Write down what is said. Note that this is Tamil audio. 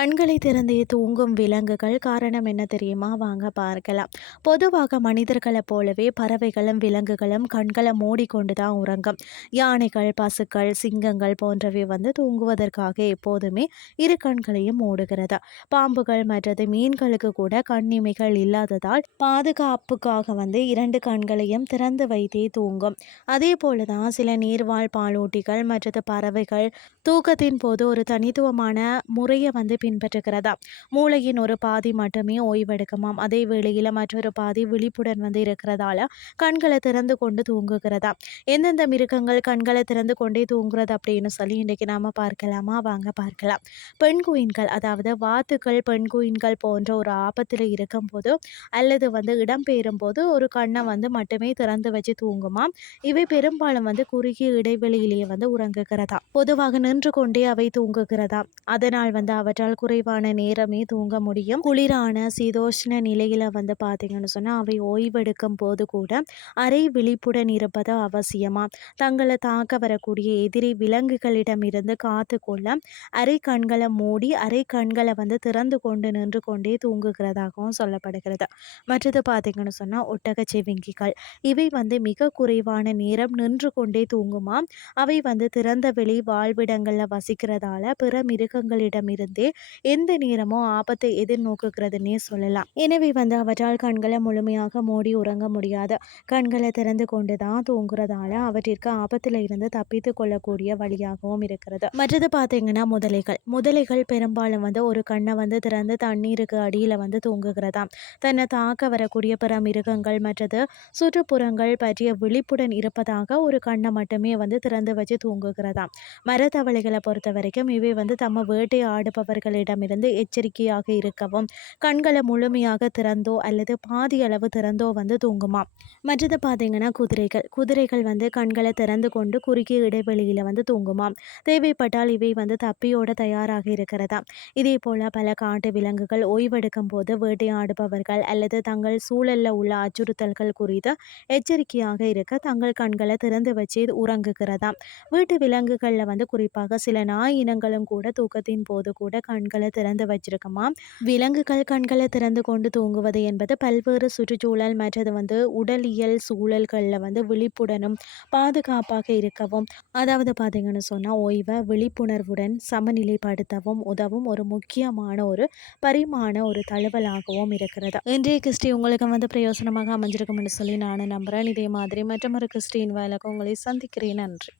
கண்களை திறந்தே தூங்கும் விலங்குகள் காரணம் என்ன தெரியுமா? வாங்க பார்க்கலாம். பொதுவாக மனிதர்களைப் போலவே பறவைகளும் விலங்குகளும் கண்களை மூடிக்கொண்டு தான் உறங்கும். யானைகள் பசுக்கள் சிங்கங்கள் போன்றவை வந்து தூங்குவதற்காக எப்போதுமே இரு கண்களையும் மூடுகிறது. பாம்புகள் மற்றது மீன்களுக்கு கூட கண்ணிமைகள் இல்லாததால் பாதுகாப்புக்காக வந்து இரண்டு கண்களையும் திறந்து வைத்தே தூங்கும். அதே போல தான் சில நீர்வாழ் பாலூட்டிகள் மற்றது பறவைகள் தூக்கத்தின் போது ஒரு தனித்துவமான முறையை வந்து பின்பற்றுகிறதா? மூளையின் ஒரு பாதி மட்டுமே ஓய்வெடுக்குமாம். அதே வேளையில் மற்றொரு பாதி விழிப்புடன் வந்து இருக்கிறதால கண்களை திறந்து கொண்டு தூங்குகிறதா? எந்தெந்த மிருகங்கள் கண்களை திறந்து கொண்டே தூங்குறது அப்படின்னு சொல்லி இன்றைக்கி நாம் பார்க்கலாமா? வாங்க பார்க்கலாம். பெண் குயின்கள் அதாவது வாத்துக்கள் பெண் குயின்கள் போன்ற ஒரு ஆபத்தில் இருக்கும்போது அல்லது வந்து இடம்பெயரும் போது ஒரு கண்ணை வந்து மட்டுமே திறந்து வச்சு தூங்குமாம். இவை பெரும்பாலும் வந்து குறுகிய இடைவெளியிலேயே வந்து உறங்குகிறதா? பொதுவாக நின்று கொண்டே அவை தூங்குகிறதா? அதனால் வந்து அவற்றால் குறைவான நேரமே தூங்க முடியும். குளிரான சீதோஷ்ண நிலையில் வந்து பார்த்தீங்கன்னு சொன்னால் அவை ஓய்வெடுக்கும் போது கூட அரை விழிப்புடன் இருப்பது அவசியமா? தங்களை தாக்க வரக்கூடிய எதிரி விலங்குகளிடமிருந்து காத்து கொள்ள அரை கண்களை மூடி அரை கண்களை வந்து திறந்து கொண்டு நின்று கொண்டே தூங்குகிறதாகவும் சொல்லப்படுகிறது. மற்றது பார்த்தீங்கன்னு சொன்னால் ஒட்டக செவிங்கிகள் இவை வந்து மிக குறைவான நேரம் நின்று கொண்டே தூங்குமா? அவை வந்து திறந்த வெளி வாழ்விடங்களில் வசிக்கிறதால பிற மிருகங்களிடமிருந்தே எந்த நேரமும் ஆபத்தை எதிர்நோக்குகிறதுனே சொல்லலாம். எனவே வந்து அவற்றால் கண்களை முழுமையாக மூடி உறங்க முடியாது கண்களை திறந்து கொண்டு தான் தூங்குறதால அவற்றிற்கு ஆபத்தில் இருந்து தப்பித்து கொள்ளக்கூடிய வழியாகவும் இருக்கிறது. மற்றது பார்த்தீங்கன்னா முதலைகள். முதலைகள் பெரும்பாலும் வந்து ஒரு கண்ணை வந்து திறந்து தண்ணீருக்கு அடியில் வந்து தூங்குகிறதாம். தன்னை தாக்க வரக்கூடிய பிற மிருகங்கள் மற்றது சுற்றுப்புறங்கள் பற்றிய விழிப்புடன் இருப்பதாக ஒரு கண்ணை மட்டுமே வந்து திறந்து வச்சு தூங்குகிறதாம். மரத்தவளைகளை பொறுத்த வரைக்கும் இவை வந்து தம்ம வேட்டை ஆடுபவர்கள் நபர்களிடமிருந்து எச்சரிக்கையாக இருக்கவும் கண்களை முழுமையாக திறந்தோ அல்லது பாதி அளவு திறந்தோ வந்து தூங்குமா மற்றது பார்த்தீங்கன்னா குதிரைகள். குதிரைகள் வந்து கண்களை திறந்து கொண்டு குறுகிய இடைவெளியில் வந்து தூங்குமாம். தேவைப்பட்டால் இவை வந்து தப்பியோட தயாராக இருக்கிறதா இதே போல் பல காட்டு விலங்குகள் ஓய்வெடுக்கும் போது வேட்டையாடுபவர்கள் அல்லது தங்கள் சூழலில் உள்ள அச்சுறுத்தல்கள் குறித்து எச்சரிக்கையாக இருக்க தங்கள் கண்களை திறந்து வச்சு உறங்குகிறதா வீட்டு விலங்குகளில் வந்து குறிப்பாக சில நாய் இனங்களும் கூட தூக்கத்தின் போது கூட கண்கள் திறந்து வச்சிருக்கோமா? விலங்குகள் கண்களை திறந்து கொண்டு தூங்குவது என்பது பல்வேறு சுற்றுச்சூழல் மற்றது வந்து உடலியல் சூழல்களில் வந்து விழிப்புடனும் பாதுகாப்பாக இருக்கவும் அதாவது பார்த்தீங்கன்னு சொன்னால் ஓய்வை விழிப்புணர்வுடன் சமநிலைப்படுத்தவும் உதவும் ஒரு முக்கியமான ஒரு பரிமாண ஒரு தழுவலாகவும் இருக்கிறது. இன்றைய கிறிஸ்டி உங்களுக்கு வந்து பிரயோசனமாக அமைஞ்சிருக்கும் சொல்லி நான் நம்புகிறேன் இதே மாதிரி மற்றொரு கிறிஸ்டின் வேலைக்கு உங்களை சந்திக்கிறேன். நன்றி.